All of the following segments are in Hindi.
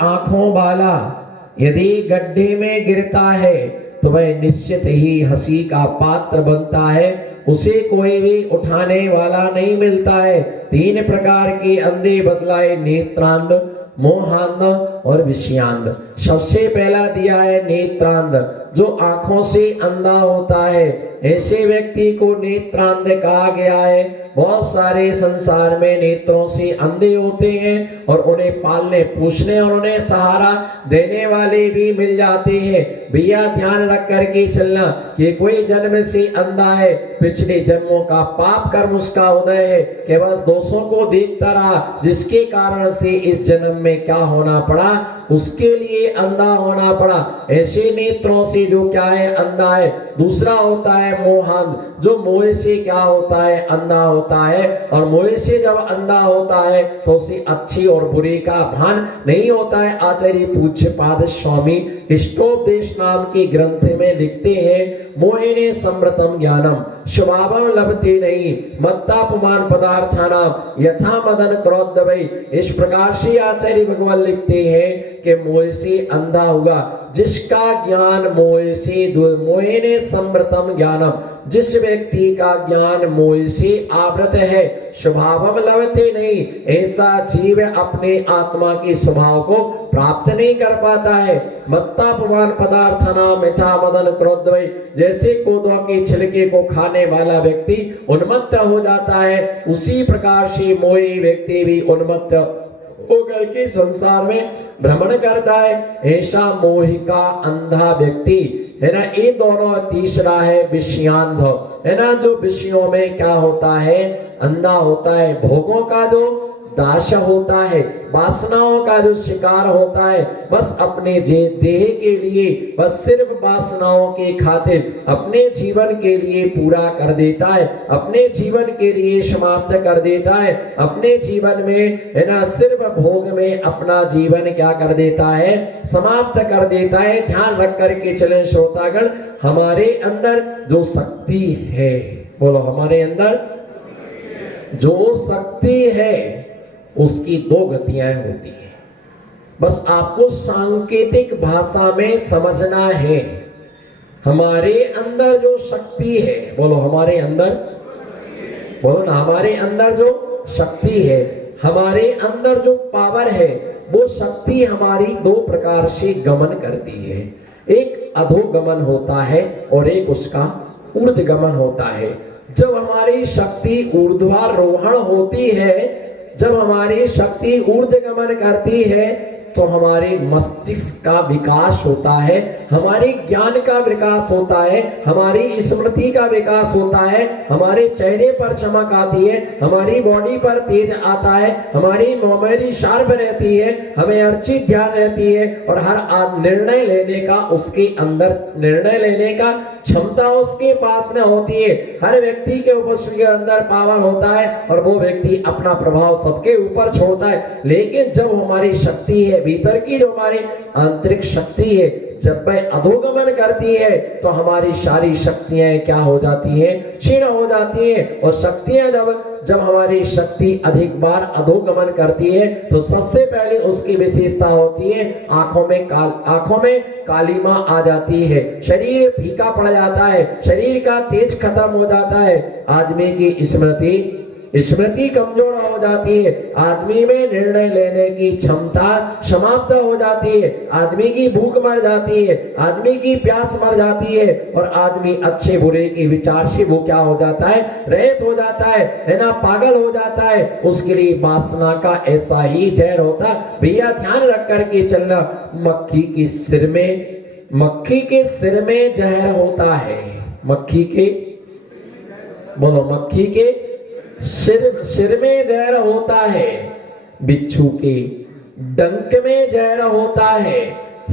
आंखों वाला यदि गड्ढे में गिरता है तो वह निश्चित ही हंसी का पात्र बनता है, उसे कोई भी उठाने वाला नहीं मिलता है। 3 प्रकार के अंधे बतलाए, नेत्रांध, मोहांध और विषयांध। सबसे पहला दिया है नेत्रांध, जो आंखों से अंधा होता है। ऐसे व्यक्ति को नेत्रांध कहा गया है। बहुत सारे संसार में नेत्रों से अंधे होते हैं और उन्हें पालने पोषने और उन्हें सहारा देने वाले भी मिल जाते हैं। भैया ध्यान रख करके चलना कि कोई जन्म से अंधा है, पिछले जन्मों का पाप कर्म उसका उदय है कि बस दोषों को देखता रहा, जिसके कारण से इस जन्म में क्या होना पड़ा, उसके लिए अंधा होना पड़ा। ऐसे नेत्रों से जो क्या है, अंधा है। दूसरा होता है मोहांध, जो मोह से क्या होता है, अंधा होता है। और मोह से जब अंधा होता है तो उसे अच्छी और बुरी का भान नहीं होता है। आचार्य पूज्यपाद स्वामी इष्टोपदेश नाम के ग्रंथ में लिखते हैं, मोहिने समृतम ज्ञानम स्वभावम लभते नहीं मत्तापमान पदार्थानाम यथा मदन क्रोधवै। इस प्रकार से आचार्य भगवान लिखते हैं कि मोह से अंधा हुआ जिसका ज्ञान मोहिने समृतम ज्ञानम, जिस व्यक्ति का ज्ञान मोह से आवृत है, स्वभावम लभते नहीं, ऐसा जीव अपने आत्मा के स्वभाव को प्राप्त नहीं कर पाता है। मत्तापमान पदार्थानाम यथा मदन क्रोधवै, जैसे कोदों के छिलके को खाने वाला व्यक्ति उन्मत्त हो जाता है, उसी प्रकार से मोही व्यक्ति भी उन्मत्त होकर के संसार में भ्रमण करता है। ऐसा मोह का अंधा व्यक्ति है ना। ये दोनों। तीसरा है विषयांध, है ना, जो विषयों में क्या होता है, अंधा होता है। भोगों का जो दास होता है, वासनाओं का जो शिकार होता है, बस अपने देह के लिए, बस सिर्फ वासनाओं के खातिर अपने जीवन के लिए पूरा कर देता है, अपने जीवन के लिए समाप्त कर देता है। अपने जीवन में, है ना, सिर्फ भोग में अपना जीवन क्या कर देता है, समाप्त कर देता है। ध्यान रख करके चले श्रोतागण, हमारे अंदर जो शक्ति है, बोलो, हमारे अंदर जो शक्ति है उसकी 2 गतियां होती हैं। बस आपको सांकेतिक भाषा में समझना है। हमारे अंदर जो शक्ति है, बोलो, हमारे अंदर, बोलो ना, हमारे अंदर जो शक्ति है, हमारे अंदर जो पावर है, वो शक्ति हमारी 2 प्रकार से गमन करती है। एक अधोगमन होता है और एक उसका ऊर्ध्वगमन होता है। जब हमारी शक्ति ऊर्ध्वारोहण होती है, जब हमारी शक्ति ऊर्ध्वगमन करती है, तो हमारे मस्तिष्क का विकास होता है, हमारे ज्ञान का विकास होता है, हमारी स्मृति का विकास होता है, हमारे चेहरे पर चमक आती है, हमारी बॉडी पर तेज आता है, हमारी मेमोरी शार्प रहती है, हमें हर चीज ध्यान रहती है और हर निर्णय लेने का, उसके अंदर निर्णय लेने का क्षमता उसके पास में होती है। हर व्यक्ति के ऊपर उसके अंदर पावर होता है और वो व्यक्ति अपना प्रभाव सबके ऊपर छोड़ता है। लेकिन जब हमारी शक्ति है, भीतर की जो हमारी आंतरिक शक्ति है, जब वह अधोगमन करती है तो हमारी सारी शक्तियां क्या हो जाती हैं, क्षीण हो जाती हैं। और शक्तियां जब हमारी शक्ति अधिक बार अधोगमन करती है तो सबसे पहले उसकी विशेषता होती है आंखों में कालिमा आ जाती है, शरीर फीका पड़ जाता है, शरीर का तेज खत्म हो जाता है, आदमी की स्मृति कमजोर हो जाती है, आदमी में निर्णय लेने की क्षमता समाप्त हो जाती है, आदमी की भूख मर जाती है, आदमी की प्यास मर जाती है और आदमी अच्छे बुरे के विचार से वो क्या हो जाता है, रहित हो जाता है ना, पागल हो जाता है। उसके लिए वासना का ऐसा ही जहर होता। भैया ध्यान रख करके चलना, मक्खी के सिर में जहर होता है। मक्खी के सिर में जहर होता है, बिच्छू के डंक में जहर होता है,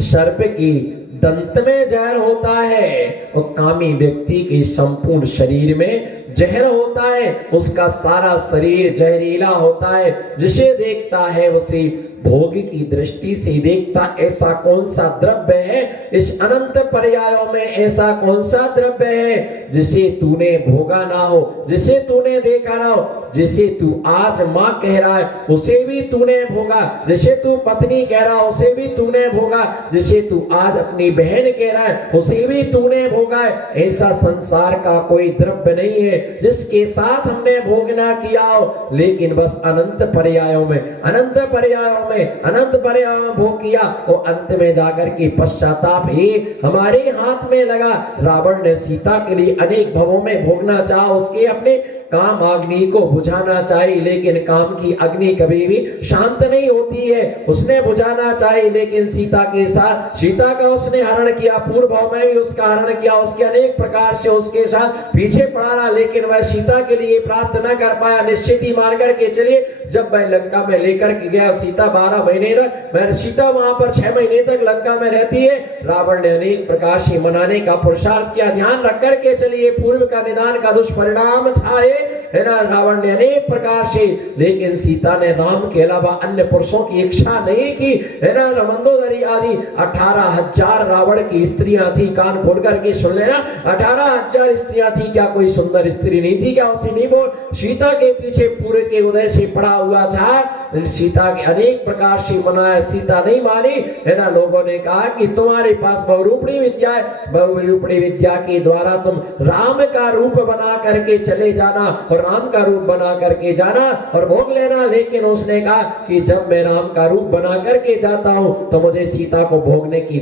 सर्प की दंत में जहर होता है और कामी व्यक्ति के संपूर्ण शरीर में जहर होता है। उसका सारा शरीर जहरीला होता है, जिसे देखता है उसे भोग की दृष्टि से देखता, ऐसा कौन सा द्रव्य है इस अनंत पर्यायों में, ऐसा कौन सा द्रव्य है जिसे तूने भोगा ना हो, जिसे तूने देखा ना हो। जिसे तू आज माँ कह रहा है उसे भी तूने भोगा, जिसे तू पत्नी कह रहा है उसे भी तूने भोगा, जिसे तू आज अपनी बहन कह रहा है उसे भी तूने भोगा है। ऐसा संसार का कोई द्रव्य नहीं है जिसके साथ हमने भोग ना किया हो, लेकिन बस अनंत पर्यायों में, अनंत पर्यायों में, अनंत पर्यायों में भोग किया और अंत में जाकर के पश्चाताप ही हमारे हाथ में लगा। रावण ने सीता के लिए अनेक भवों में भोगना चाहा, उसके अपने काम अग्नि को बुझाना चाहिए, लेकिन काम की अग्नि कभी भी शांत नहीं होती है, उसने बुझाना चाहिए। लेकिन सीता के साथ, सीता का उसने हरण किया, पूर्व भाव में भी उसका हरण किया, उसके अनेक प्रकार से उसके साथ पीछे पड़ा रहा, लेकिन वह सीता के लिए प्राप्त न कर पाया। निश्चित ही मार करके चलिए, जब वह लंका में लेकर के गया सीता 12 महीने तक, वह सीता वहां पर 6 महीने तक लंका में रहती है। रावण ने अनेक प्रकार से मनाने का पुरुषार्थ किया, ध्यान रख करके चलिए, पूर्व का निदान का दुष्परिणाम था है ना। रावण ने अनेक प्रकार से, लेकिन सीता ने राम के अलावा अन्य पुरुषों की इच्छा नहीं की, है ना। मंदोदरी आदि 18,000 रावण की स्त्रियां थी, कान खोल करके सुन लेना, 18,000 स्त्रियां थी, क्या कोई सुंदर स्त्री नहीं थी क्या? उसी नहीं बोल, सीता के पीछे पूरे के उदय से पड़ा हुआ था। सीता के अनेक प्रकार से मनाया, सीता नहीं मानी, है ना। लोगों ने कहा कि तुम्हारे पास बहुरूपणी विद्या है, बहुरूपणी विद्या के द्वारा तुम राम का रूप बना करके चले जाना और राम का रूप बना करके जाना और भोग लेना। लेकिन उसने कहा कि जब मैं राम का रूप बना करके जाता हूं तो मुझे सीता को भोगने की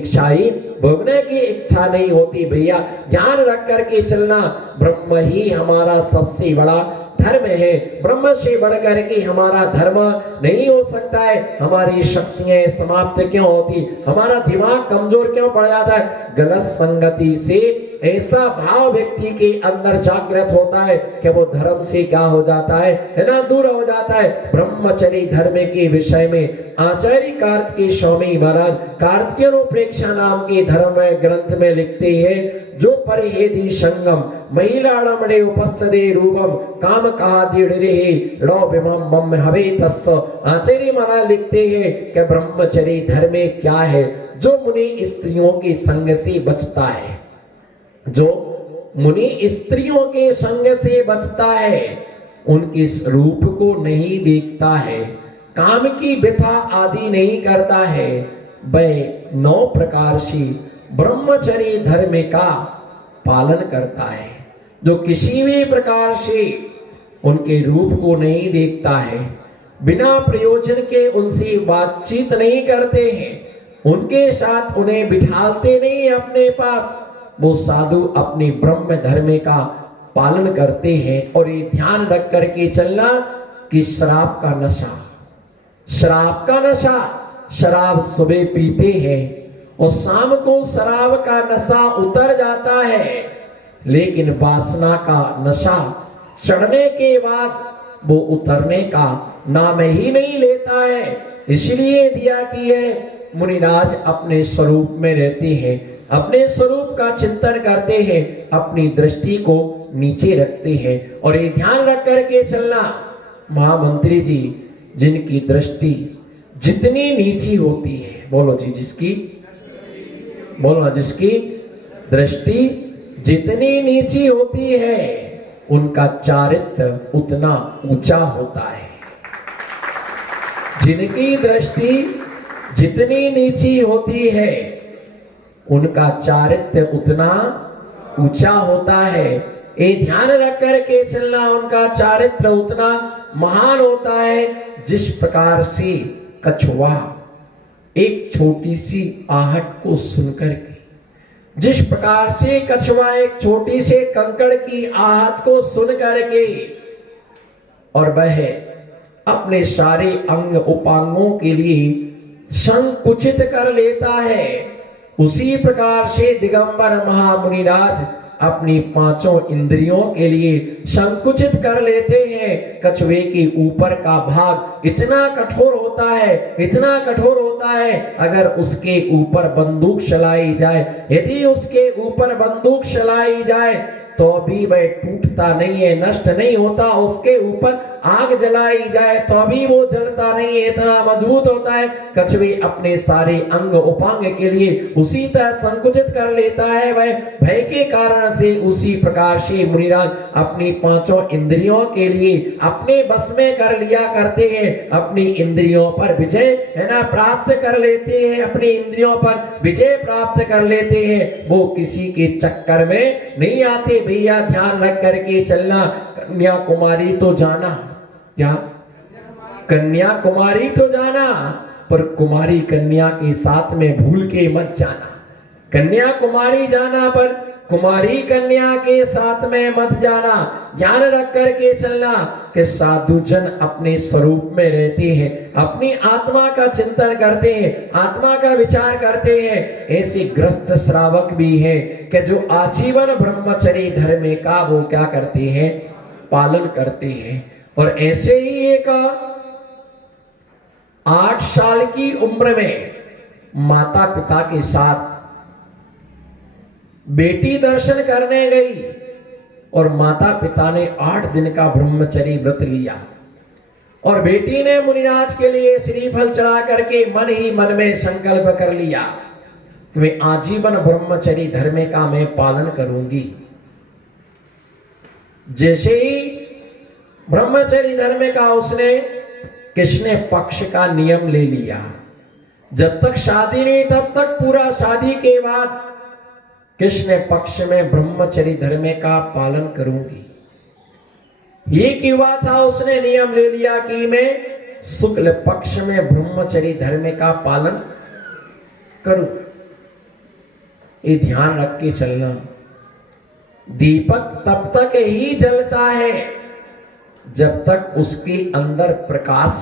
इच्छा नहीं होती। भैया ध्यान रख करके चलना, ब्रह्म ही हमारा सबसे बड़ा धर्म है, ब्रह्म से बढ़कर के हमारा धर्म नहीं हो सकता है। हमारी शक्तियां समाप्त क्यों होती, हमारा दिमाग कमजोर क्यों पड़ जाता है? गलत संगति से ऐसा भाव व्यक्ति के अंदर जागृत होता है कि वो धर्म से क्या हो जाता है ना, दूर हो जाता है। ब्रह्मचर्य धर्म के विषय में आचार्य कार्तिकेय स्वामी महाराज कार्तिकेयोपेक्षा नाम के धर्म ग्रंथ में लिखते हैं, जो परिहेदि संगम महिलाड़मणे उपस्थिते रूपम काम कहा दृढ़े रो विमम बम हवे तस्स। आचार्य महाराज लिखते हैं कि ब्रह्मचर्य धर्म क्या है? जो मुनि स्त्रियों के संग से बचता है, जो मुनि स्त्रियों के संग से बचता है, उनके रूप को नहीं देखता है, काम की व्यथा आदि नहीं करता है, वह 9 प्रकार से ब्रह्मचर्य धर्म का पालन करता है। जो किसी भी प्रकार से उनके रूप को नहीं देखता है, बिना प्रयोजन के उनसे बातचीत नहीं करते हैं, उनके साथ उन्हें बिठाते नहीं अपने पास, वो साधु अपने ब्रह्म धर्म का पालन करते हैं। और ये ध्यान रख करके चलना कि शराब का नशा, शराब सुबह पीते हैं और शाम को शराब का नशा उतर जाता है, लेकिन वासना का नशा चढ़ने के बाद वो उतरने का नाम ही नहीं लेता है। इसलिए दिया कि है मुनिराज अपने स्वरूप में रहते हैं, अपने स्वरूप का चिंतन करते हैं, अपनी दृष्टि को नीचे रखते हैं। और ये ध्यान रख करके चलना, महामंत्री जी जिनकी दृष्टि जितनी नीची होती है, बोलो जी, जिसकी दृष्टि जितनी नीची होती है, उनका चारित्र उतना ऊंचा होता है। जिनकी दृष्टि जितनी नीची होती है, उनका चारित्र उतना ऊंचा होता है। ये ध्यान रख करके चलना, उनका चारित्र उतना महान होता है। जिस प्रकार से कछुआ एक छोटी सी आहट को सुनकर के, जिस प्रकार से कछुआ एक छोटी से कंकड़ की आहट को सुन करके और वह अपने सारे अंग उपांगों के लिए संकुचित कर लेता है, उसी प्रकार से दिगंबर महामुनिराज अपनी 5 इंद्रियों के लिए संकुचित कर लेते हैं। कछुए के ऊपर का भाग इतना कठोर होता है, इतना कठोर होता है, अगर उसके ऊपर बंदूक चलाई जाए, यदि उसके ऊपर बंदूक चलाई जाए तो भी वह टूटता नहीं है, नष्ट नहीं होता। उसके ऊपर आग जलाई जाए तो भी वो जलता नहीं है, इतना मजबूत होता है। कछुए अपने सारे अंग उपांग के लिए उसी तरह संकुचित कर लेता है। वह भय के कारण से उसी प्रकार से मुनिराज अपनी पांचों इंद्रियों के लिए अपने बस में कर लिया करते हैं। अपनी इंद्रियों पर विजय है ना प्राप्त कर लेते हैं, अपनी इंद्रियों पर विजय प्राप्त कर लेते हैं। वो किसी के चक्कर में नहीं आते। भैया ध्यान रख करके चलना। कन्याकुमारी तो जाना, क्या कन्याकुमारी तो जाना, पर कुमारी कन्या के साथ में भूल के मत जाना। कन्याकुमारी जाना पर कुमारी कन्या के साथ में मत जाना। ध्यान रख करके चलना कि साधु जन अपने स्वरूप में रहते हैं, अपनी आत्मा का चिंतन करते हैं, आत्मा का विचार करते हैं। ऐसे ग्रस्त श्रावक भी हैं कि जो आजीवन ब्रह्मचर्य धर्म का वो क्या करते हैं, पालन करते हैं। और ऐसे ही एक 8 साल की उम्र में माता पिता के साथ बेटी दर्शन करने गई और माता पिता ने 8 दिन का ब्रह्मचर्य व्रत लिया और बेटी ने मुनिराज के लिए श्रीफल चढ़ा करके मन ही मन में संकल्प कर लिया कि मैं आजीवन ब्रह्मचर्य धर्म का मैं पालन करूंगी। जैसे ही ब्रह्मचर्य धर्म का उसने कृष्ण पक्ष का नियम ले लिया, जब तक शादी नहीं तब तक पूरा, शादी के बाद कृष्ण पक्ष में ब्रह्मचर्य धर्म का पालन करूंगी। ये युवा था, उसने नियम ले लिया कि मैं शुक्ल पक्ष में ब्रह्मचर्य धर्म का पालन करूं। ये ध्यान रख के चलना। दीपक तब तक ही जलता है जब तक उसके अंदर प्रकाश,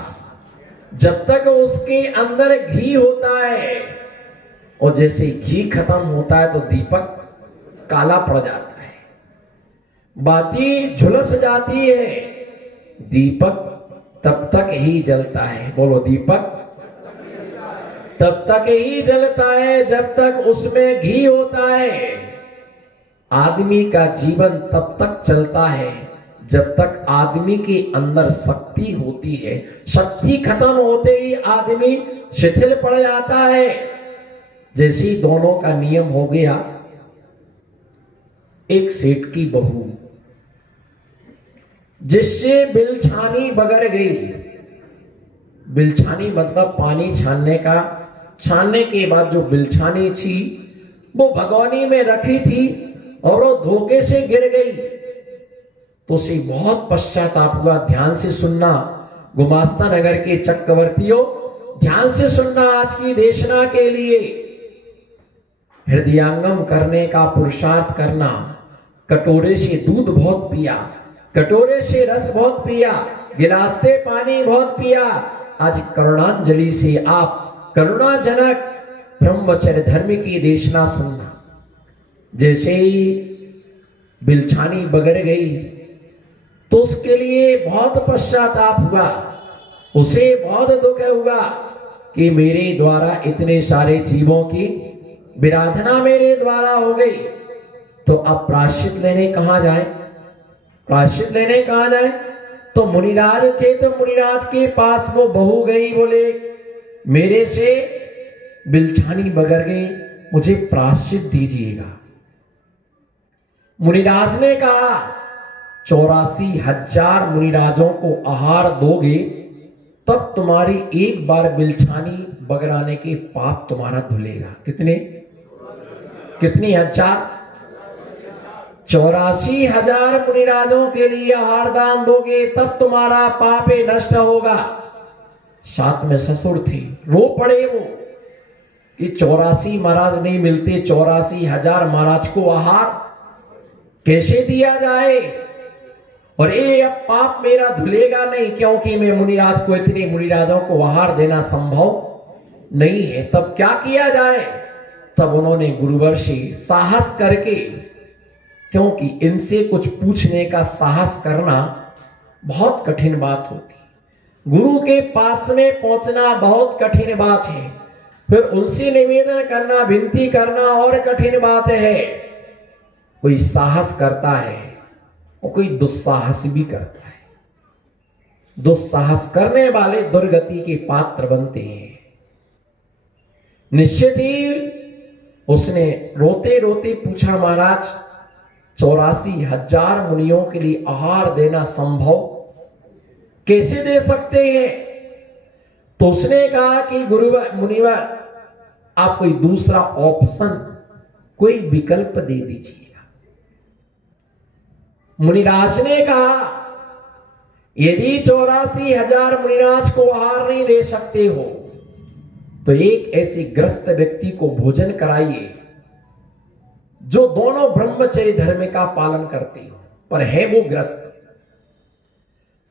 जब तक उसके अंदर घी होता है। और जैसे घी खत्म होता है तो दीपक काला पड़ जाता है, बाती झुलस जाती है। दीपक तब तक ही जलता है, बोलो दीपक तब तक ही जलता है जब तक उसमें घी होता है। आदमी का जीवन तब तक चलता है जब तक आदमी के अंदर शक्ति होती है। शक्ति खत्म होते ही आदमी शिथिल पड़ जाता है। जैसे दोनों का नियम हो गया, एक सेठ की बहू जिससे बिलछानी बगर गई। बिलछानी मतलब पानी छानने का, छानने के बाद जो बिलछानी थी वो भगोनी में रखी थी और वो धोखे से गिर गई तो उसे बहुत पश्चाताप हुआ। ध्यान से सुनना गुमास्ता नगर के चक्रवर्तियों, ध्यान से सुनना आज की देशना के लिए। हृदयांगम करने का पुरुषार्थ करना। कटोरे से दूध बहुत पिया, कटोरे से रस बहुत पिया, गिलास से पानी बहुत पिया। आज करुणांजलि से आप करुणाजनक ब्रह्मचर्य धर्म की देशना सुनना। जैसे ही बिलछानी बगर गई तो उसके लिए बहुत पश्चाताप हुआ, उसे बहुत दुख हुआ कि मेरे द्वारा इतने सारे जीवों की विराधना मेरे द्वारा हो गई। तो अब प्रायश्चित लेने कहां जाए, प्रायश्चित लेने कहां जाए? तो मुनिराज थे, तो मुनिराज के पास वो बहू गई, बोले मेरे से बिलछानी बगर गई, मुझे प्रायश्चित दीजिएगा। मुनिराज ने कहा 84,000 मुनिराजों को आहार दोगे तब तुम्हारी एक बार बिलछानी बगराने के पाप तुम्हारा धुलेगा। कितने, कितनी हजार? 84,000 मुनिराजों के लिए आहार दान दोगे तब तुम्हारा पाप नष्ट होगा। साथ में ससुर थे, रो पड़े वो कि 84 महाराज नहीं मिलते, 84,000 महाराज को आहार कैसे दिया जाए? और ये अब पाप मेरा धुलेगा नहीं क्योंकि मैं मुनिराज को, इतने मुनिराजों को आहार देना संभव नहीं है। तब क्या किया जाए? तब उन्होंने गुरुवर से साहस करके, क्योंकि इनसे कुछ पूछने का साहस करना बहुत कठिन बात होती, गुरु के पास में पहुंचना बहुत कठिन बात है, फिर उनसे निवेदन करना, विनती करना और कठिन बात है। कोई साहस करता है और कोई दुस्साहस भी करता है। दुस्साहस करने वाले दुर्गति के पात्र बनते हैं। निश्चित ही उसने रोते रोते पूछा, महाराज 84,000 मुनियों के लिए आहार देना संभव कैसे दे सकते हैं? तो उसने कहा कि गुरुवर मुनिवर, आप कोई दूसरा ऑप्शन, कोई विकल्प दे दीजिएगा। मुनिराज ने कहा, यदि 84,000 मुनिराज को आहार नहीं दे सकते हो तो एक ऐसे ग्रस्त व्यक्ति को भोजन कराइए जो दोनों ब्रह्मचर्य धर्म का पालन करते हो, पर है वो ग्रस्त,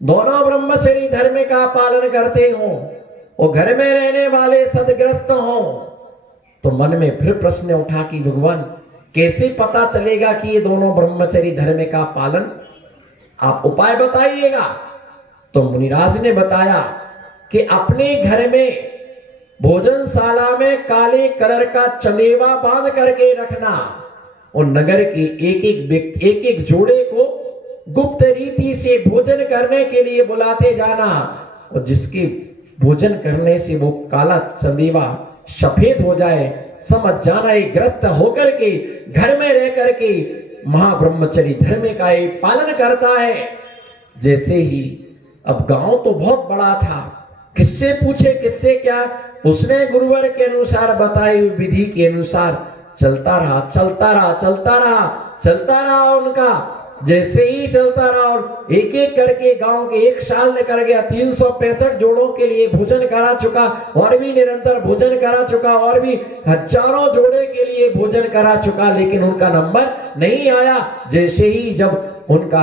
दोनों ब्रह्मचर्य धर्म का पालन करते हो और घर में रहने वाले सदग्रस्त हो। तो मन में फिर प्रश्न उठा कि भगवान कैसे पता चलेगा कि ये दोनों ब्रह्मचर्य धर्म का पालन, आप उपाय बताइएगा। तो मुनिराज ने बताया कि अपने घर में भोजनशाला में काले कलर का चंदेवा बांध करके रखना और नगर के एक एक जोड़े को गुप्त रीति से भोजन करने के लिए बुलाते जाना, और जिसके भोजन करने से वो काला चंदेवा सफेद हो जाए, समझ जाना एक ग्रस्त होकर के घर में रह करके महाब्रह्मचर्य धर्म का एक पालन करता है। जैसे ही अब गांव तो बहुत बड़ा था, किससे पूछे किससे क्या, उसने गुरुवर के अनुसार बताई हुई विधि के अनुसार चलता रहा चलता रहा चलता रहा चलता रहा उनका। जैसे ही चलता रहा और एक एक करके गांव के 1 साल निकल गया, 365 जोड़ों के लिए भोजन करा चुका और भी निरंतर भोजन करा चुका और भी हजारों जोड़े के लिए भोजन करा चुका, लेकिन उनका नंबर नहीं आया। जैसे ही जब उनका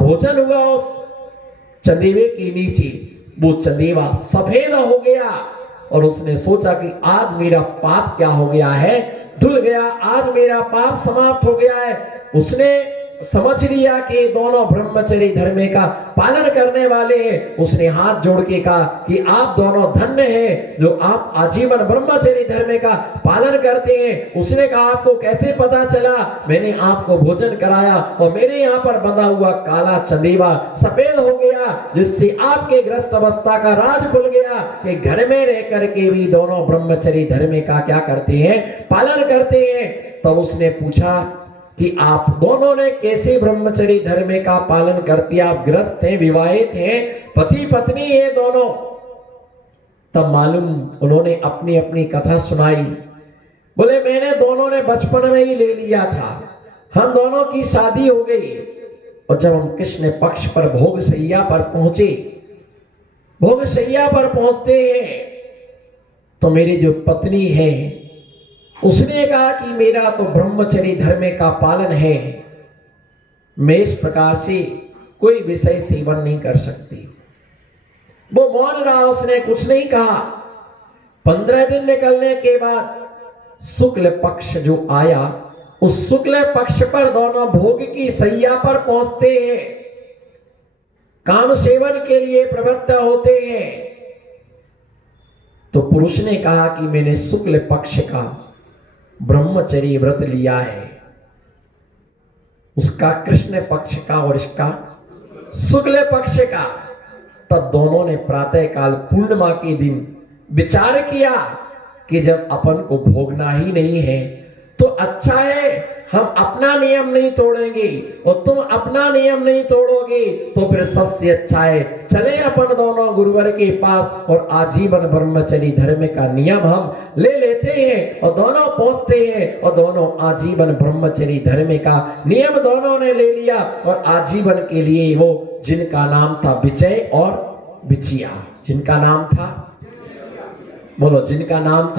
भोजन हुआ उस चंदेवे के नीचे, वो चंदेवा सफेद हो गया और उसने सोचा कि आज मेरा पाप क्या हो गया है, धुल गया, आज मेरा पाप समाप्त हो गया है। उसने समझ लिया कि दोनों ब्रह्मचर्य धर्म का पालन करने वाले हैं। उसने हाथ जोड़ के कहा कि आप दोनों धन्य हैं जो आप आजीवन ब्रह्मचर्य धर्म का पालन करते हैं। उसने कहा, आपको कैसे पता चला? मैंने आपको भोजन कराया और मेरे यहाँ पर बंधा हुआ काला चंदेवा सफेद हो गया, जिससे आपके ग्रस्त अवस्था का राज खुल गया कि घर में रह करके भी दोनों ब्रह्मचर्य धर्म का क्या करते हैं, पालन करते हैं। तब उसने पूछा कि आप दोनों ने कैसे ब्रह्मचर्य धर्म का पालन करते? आप ग्रस्त हैं, विवाहित हैं, पति पत्नी है दोनों। तब मालूम उन्होंने अपनी अपनी कथा सुनाई। बोले, मैंने दोनों ने बचपन में ही ले लिया था, हम दोनों की शादी हो गई और जब हम कृष्ण पक्ष पर भोग शैया पर पहुंचे, भोग शैया पर पहुंचते हैं तो मेरी जो पत्नी है उसने कहा कि मेरा तो ब्रह्मचर्य धर्म का पालन है, मैं इस प्रकार से कोई विषय सेवन नहीं कर सकती। वो मौन रहा, उसने कुछ नहीं कहा। 15 दिन निकलने के बाद शुक्ल पक्ष जो आया, उस शुक्ल पक्ष पर दोनों भोग की शैया पर पहुंचते हैं, काम सेवन के लिए प्रवृत्त होते हैं। तो पुरुष ने कहा कि मैंने शुक्ल पक्ष का ब्रह्मचर्य व्रत लिया है, उसका कृष्ण पक्ष का और इसका शुक्ल पक्ष का। तब दोनों ने प्रातः काल पूर्णिमा के दिन विचार किया कि जब अपन को भोगना ही नहीं है तो अच्छा है हम अपना नियम नहीं तोड़ेंगे और तुम अपना नियम नहीं तोड़ोगे, तो फिर सबसे अच्छा है चले अपन दोनों गुरुवर के पास और आजीवन ब्रह्मचर्य धर्म का नियम हम ले लेते हैं। और दोनों पहुंचते हैं और दोनों आजीवन ब्रह्मचर्य धर्म का नियम दोनों ने ले लिया और आजीवन के लिए वो जिनका नाम था विजय और विचिया, जिनका नाम था, बोलो, जिनका नाम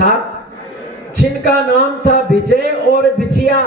था विजय और विचिया,